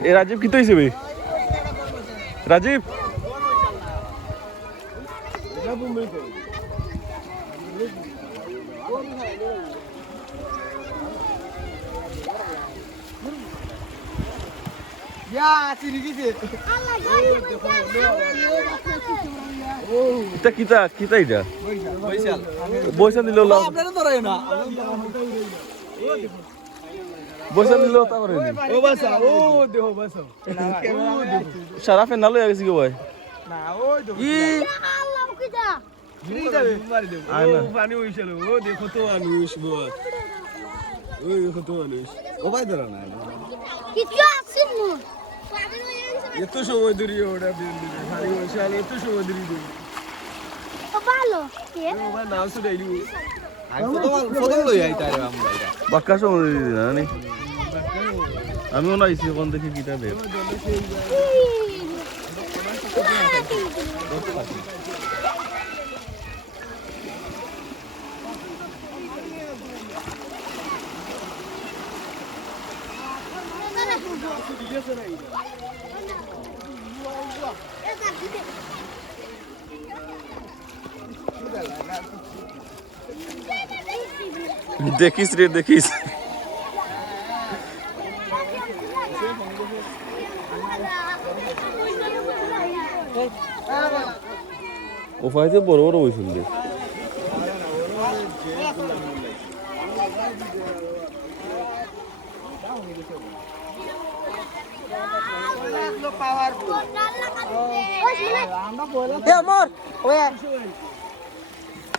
এ রাজীব কি তৈছে বে রাজীব? এটা কিতা কিতা এটা? বৈশাল। দিল বৈশাল দিল তারপরে সারা ফেন নালো গেছি গো ভাই ই। আয় না। পানি হয়েছিল ও দেখো তো মানুষ বস ওই দেখো তো মানুষ ও ভাই ধরো না এত সময় ধরি ওটা বিল দিবে খালি বসে এত সময় ধরি দিই ও ভাই নাও এই না আমিও না আইসি কোন দেখি কিটা দে দেখিস রে দেখিস। ওফাইতে বড় বড় বইছিল দে। আমি দেখতে পেলাম